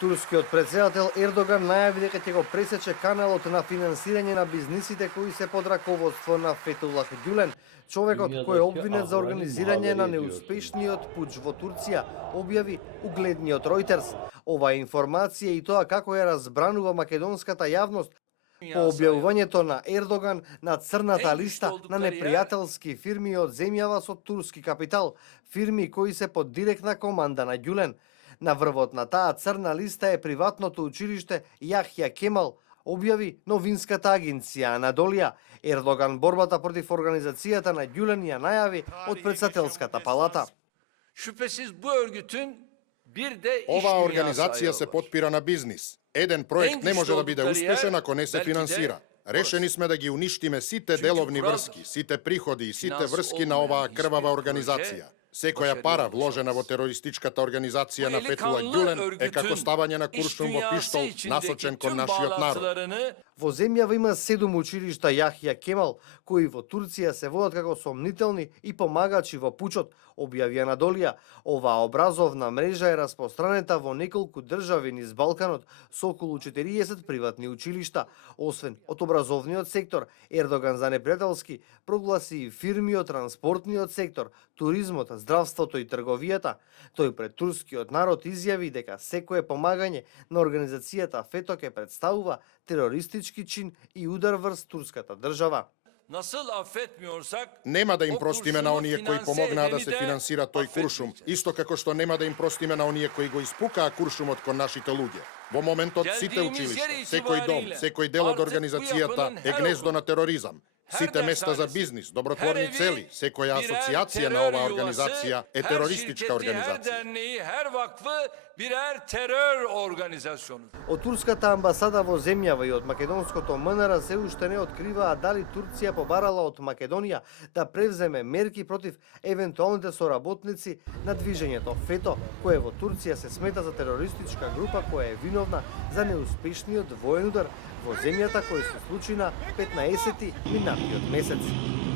Турскиот претседател Ердоган најави дека ќе го пресече каналот на финансирање на бизнисите кои се под раководство на Фетулах Гюлен, човекот кој е обвинет за организирање на неуспешниот пуч во Турција, објави угледниот Reuters. Оваа информација и тоа како ја разбранува македонската јавност по објавувањето на Ердоган на црната листа на непријателски фирми од земјава со турски капитал, фирми кои се под директна команда на Гюлен. На врвот на таа црна листа е приватното училиште Јахја Кемал, објави новинската агенција Анадолија. Ердоган борбата против организацијата на Гюлен ја најави од председателската палата. Оваа организација се потпира на бизнис. Еден проект не може да биде успешен ако не се финансира. Решени сме да ги уништиме сите деловни врски, сите приходи и сите врски на оваа крвава организација. Секоја пара вложена во терористичката организација на Фетулах Гюлен е како ставање на куршум во пиштол насочен кон нашиот народ. Во земјава има 7 училишта Јахја Кемал, кои во Турција се водат како сомнителни и помагачи во пучот, објави Анадолија. Оваа образовна мрежа е распространета во неколку држави низ Балканот со околу 40 приватни училишта. Освен од образовниот сектор, Ердоган за непријателски прогласи и фирми од транспортниот сектор, туризмот, здравството и трговијата. Тој пред турскиот народ изјави дека секое помагање на организацијата ФЕТО ќе представува терористички чин и удар врз турската држава. Нема да им простиме на оние кои помогнаа да се финансира тој куршум, исто како што нема да им простиме на оние кои го испукаа куршумот кон нашите луѓе. Во моментот сите училишта, секој дом, секој дел од организацијата е гнездо на тероризам. Сите места за бизнис, добротворни цели, секоја асоциација на оваа организација е терористичка организација. Од турската амбасада во земјава и од македонското МНР се уште не откриваа дали Турција побарала од Македонија да превземе мерки против евентуалните соработници на движењето ФЕТО, кое во Турција се смета за терористичка група која е виновна за неуспешниот воен удар во земјата кој се случи на 15 минатиот месец.